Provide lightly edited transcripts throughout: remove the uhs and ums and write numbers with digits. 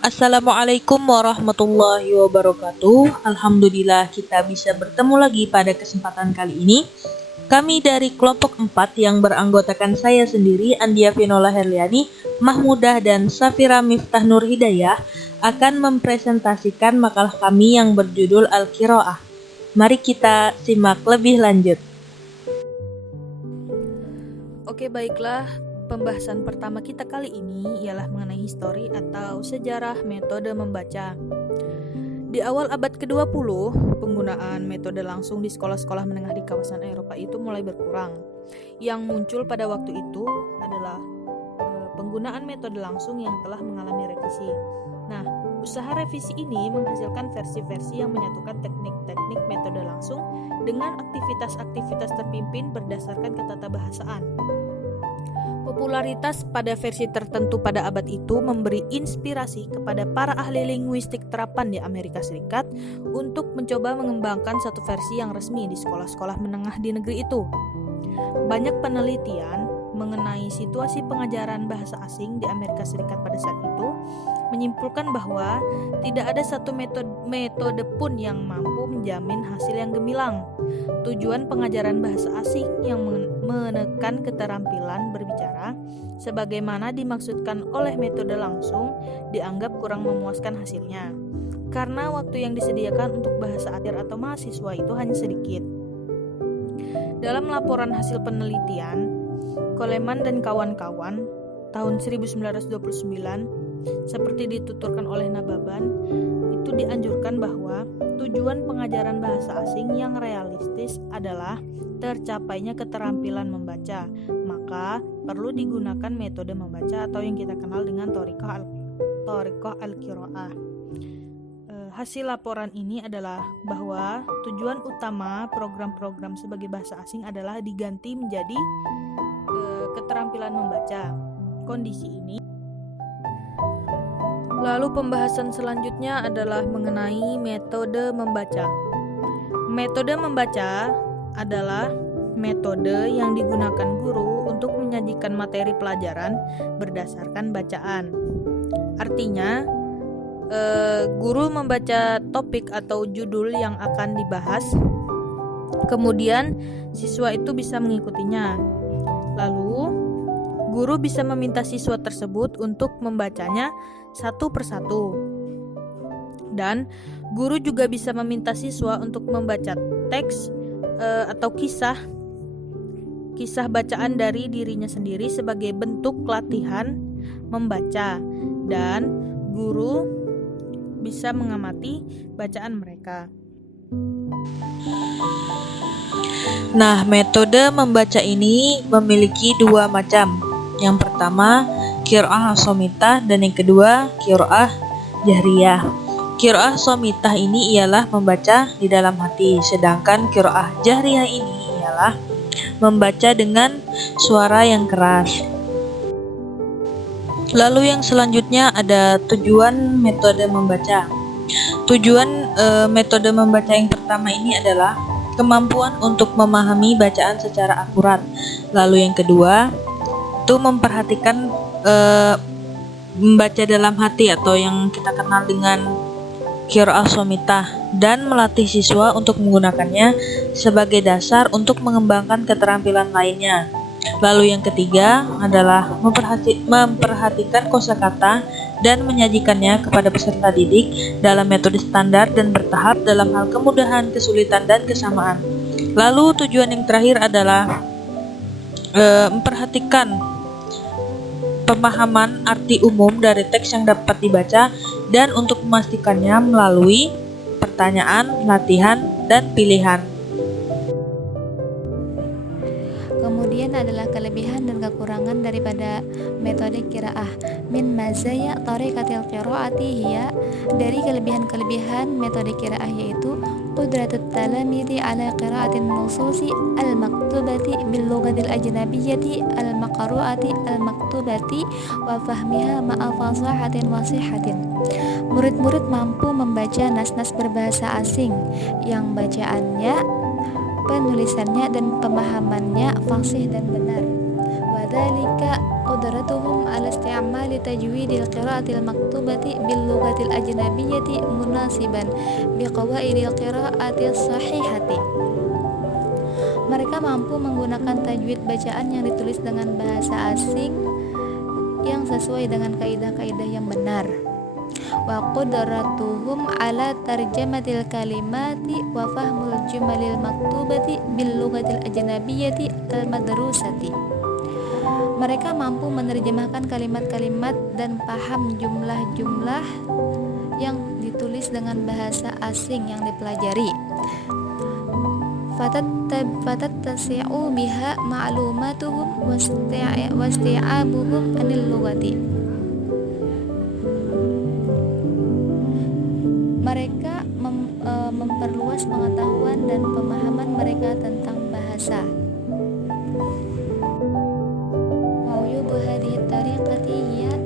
Assalamualaikum warahmatullahi wabarakatuh. Alhamdulillah kita bisa bertemu lagi pada kesempatan kali ini. Kami dari kelompok 4 yang beranggotakan saya sendiri, Andia Vinola Herliani, Mahmudah dan Safira Miftah Nur Hidayah akan mempresentasikan makalah kami yang berjudul Al-Qiraah. Mari kita simak lebih lanjut. Oke, baiklah. Pembahasan pertama kita kali ini ialah mengenai histori atau sejarah metode membaca. Di awal abad ke-20, penggunaan metode langsung di sekolah-sekolah menengah di kawasan Eropa itu mulai berkurang. Yang muncul pada waktu itu adalah penggunaan metode langsung yang telah mengalami revisi. Nah, usaha revisi ini menghasilkan versi-versi yang menyatukan teknik-teknik metode langsung dengan aktivitas-aktivitas terpimpin berdasarkan ketatabahasaan. Popularitas pada versi tertentu pada abad itu memberi inspirasi kepada para ahli linguistik terapan di Amerika Serikat untuk mencoba mengembangkan satu versi yang resmi di sekolah-sekolah menengah di negeri itu. Banyak penelitian mengenai situasi pengajaran bahasa asing di Amerika Serikat pada saat itu menyimpulkan bahwa tidak ada satu metode pun yang mampu menjamin hasil yang gemilang. Tujuan pengajaran bahasa asing yang menekan keterampilan berbicara sebagaimana dimaksudkan oleh metode langsung dianggap kurang memuaskan hasilnya, karena waktu yang disediakan untuk bahasa akhir atau mahasiswa itu hanya sedikit. Dalam laporan hasil penelitian, Coleman dan kawan-kawan tahun 1929, seperti dituturkan oleh Nababan, itu dianjurkan bahwa tujuan pengajaran bahasa asing yang realistis adalah tercapainya keterampilan membaca, maka perlu digunakan metode membaca atau yang kita kenal dengan thoriqah al-qiraah. Hasil laporan ini adalah bahwa tujuan utama program-program sebagai bahasa asing adalah diganti menjadi keterampilan membaca. Kondisi ini. Lalu pembahasan selanjutnya adalah mengenai metode membaca. Metode membaca adalah metode yang digunakan guru untuk menyajikan materi pelajaran berdasarkan bacaan. Artinya, guru membaca topik atau judul yang akan dibahas, kemudian siswa itu bisa mengikutinya. Lalu, guru bisa meminta siswa tersebut untuk membacanya satu persatu. Dan guru juga bisa meminta siswa untuk membaca teks atau kisah bacaan dari dirinya sendiri sebagai bentuk latihan membaca, dan guru bisa mengamati bacaan mereka. Nah, metode membaca ini memiliki dua macam. Yang pertama, qiraah somitah, dan yang kedua, qiraah jahriyah. Qiraah somitah ini ialah membaca di dalam hati, sedangkan qiraah jahriyah ini ialah membaca dengan suara yang keras. Lalu yang selanjutnya ada tujuan metode membaca. Tujuan metode membaca yang pertama ini adalah kemampuan untuk memahami bacaan secara akurat. Lalu yang kedua itu memperhatikan membaca dalam hati atau yang kita kenal dengan qiraah somitah, dan melatih siswa untuk menggunakannya sebagai dasar untuk mengembangkan keterampilan lainnya. Lalu yang ketiga adalah memperhatikan kosakata dan menyajikannya kepada peserta didik dalam metode standar dan bertahap dalam hal kemudahan, kesulitan, dan kesamaan. Lalu tujuan yang terakhir adalah memperhatikan pemahaman arti umum dari teks yang dapat dibaca, dan untuk memastikannya melalui pertanyaan, latihan, dan pilihan. Kemudian adalah kelebihan dan kekurangan daripada metode qiraah. Min mazaya thariqatil qiraati hiya, dari kelebihan-kelebihan metode qiraah yaitu qudratut talamidi ala qiraatin nususi al-maktubati bil lughatil ajnabiyyati al-maqru'ati al-maktubati wa fahmiha ma'a fasahatin wa sihhatin. Murid-murid mampu membaca nas-nas berbahasa asing yang bacaannya, penulisannya, dan pemahamannya fasih dan benar. Wadzalika قدرتهم على استعمال تجويد القراءة المكتوبة باللغة الأجنبية مناسبا بقواعد القراءة الصحيحة. Mereka mampu menggunakan tajwid bacaan yang ditulis dengan bahasa asing yang sesuai dengan kaidah-kaidah yang benar. Wa qudratuhum ala tarjamatil kalimati wa fahmul jumalil maktubati bil lughatil ajnabiyyati al madrusati. Mereka mampu menerjemahkan kalimat-kalimat dan paham jumlah-jumlah yang ditulis dengan bahasa asing yang dipelajari. Fatattasi'u biha ma'lumatuhum wasti'abuhum anil lughati. Mereka memperluas pengetahuan dan pemahaman mereka tentang bahasa. Ma'uyubu hadhihi tariqati hiya,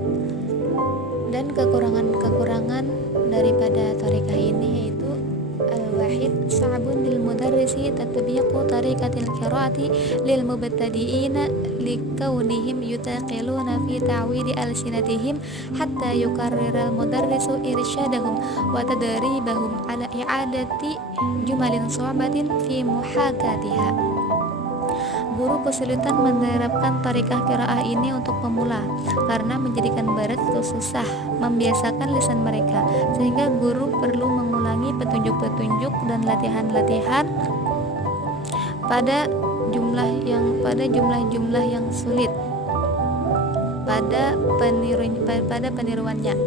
dan kekurangan-kekurangan daripada tariqah ini yaitu al-wahid sa'bun lil mudarrisi tatbiqu tariqatil qiraati lil mubtadi'ina likaunihim yutaqiluna fi ta'widi alsinatihim hatta yukarriral mudarrisu irsyadahum wa tadribahum ala i'adati jumalin su'batin fi muhakatiha. Guru kesulitan menerapkan tariqah qiraah ini untuk pemula karena menjadikan berat atau susah membiasakan lisan mereka, sehingga guru perlu mengulangi petunjuk-petunjuk dan latihan-latihan pada jumlah-jumlah yang sulit pada peniruannya.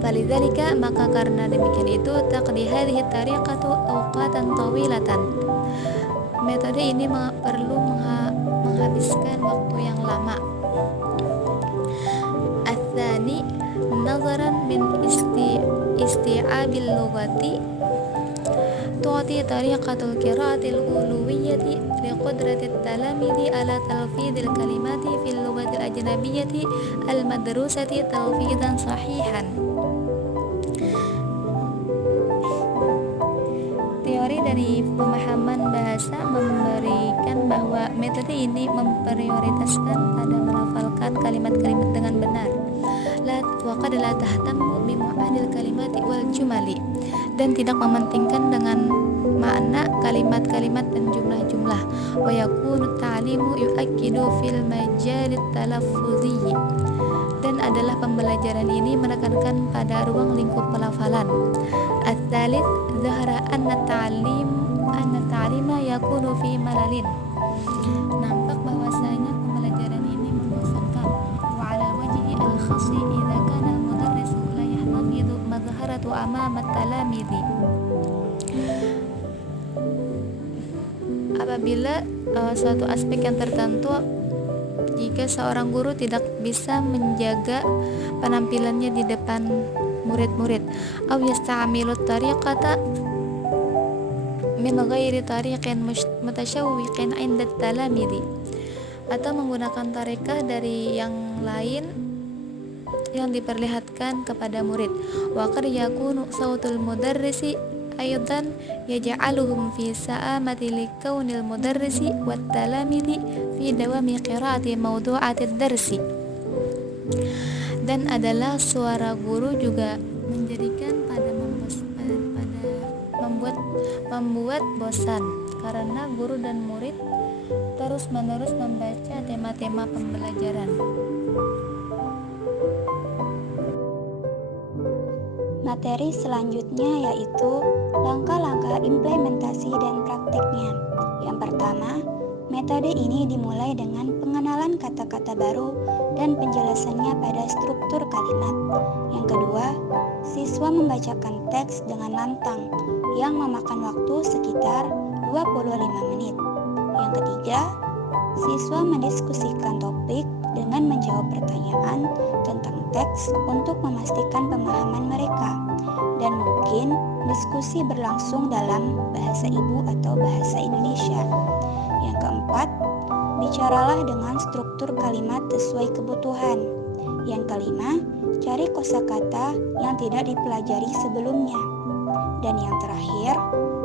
Falidzalika, maka karena demikian itu taqdi hadhihi tariqatu awqatan tawilatan. Metode ini perlu menghabiskan waktu yang lama. Ats-tsani nazaran min isti'abil lughati tu'ti tariqatul qira'atil uluwiyyati liqudratit talamidi ala talfidil kalimati fil lughatil ajnabiyyati al madrusati talfidan sahihan. Teori dari pemahaman bahasa memberikan bahwa metode ini memprioritaskan pada melafalkan kalimat-kalimat dengan benar. Wa qad la tahtammu bi ma'anil kalimati wal jumali, dan tidak mementingkan dengan makna kalimat-kalimat dan jumlah-jumlah. Wa yakunu ta'limu yu'akkidu fil majalit talaffuziyyi, dan adalah pembelajaran ini menekankan pada ruang lingkup pelafalan. Ats-tsalits zahara anna ta'lima yakunu fi malalin. Nampak bahwasanya pembelajaran ini membosankan. Wa 'ala wajhi al-khassi idza kana al-mudarrisu la yahtafidu madharatu amama at-talamidhi. Apabila suatu aspek yang tertentu, jika seorang guru tidak bisa menjaga penampilannya di depan murid-murid, aw yasta'milu tariqata min ghairi tariqin mutasyawwiqin 'inda talamidi, atau menggunakan tariqah dari yang lain yang diperlihatkan kepada murid. Wa qad yakunu sautul mudarrisi aidan yaj'aluhum fi sa'amati likaunil mudarrisi wat talamidi fi dawami qiraati mawdu'atid darsi. Dan adalah suara guru juga menjadikan membuat bosan karena guru dan murid terus-menerus membaca tema-tema pembelajaran. Materi selanjutnya yaitu langkah-langkah implementasi dan praktiknya. Yang pertama, metode ini dimulai dengan pengenalan kata-kata baru dan penjelasannya pada struktur kalimat. Yang kedua, siswa membacakan teks dengan lantang yang memakan waktu sekitar 25 menit. Yang ketiga, siswa mendiskusikan topik dengan menjawab pertanyaan tentang teks untuk memastikan pemahaman mereka, dan mungkin diskusi berlangsung dalam bahasa ibu atau bahasa Indonesia. Yang keempat, bicaralah dengan struktur kalimat sesuai kebutuhan. Yang kelima, cari kosakata yang tidak dipelajari sebelumnya. Dan yang terakhir,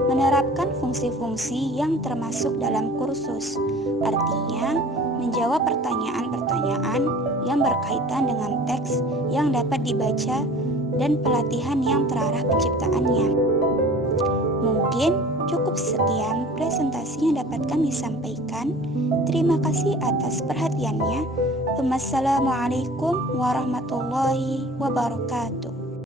menerapkan fungsi-fungsi yang termasuk dalam kursus. Artinya, menjawab pertanyaan-pertanyaan yang berkaitan dengan teks yang dapat dibaca dan pelatihan yang terarah penciptaannya. Mungkin cukup sekian presentasi yang dapat kami sampaikan. Terima kasih atas perhatiannya. Wassalamualaikum warahmatullahi wabarakatuh.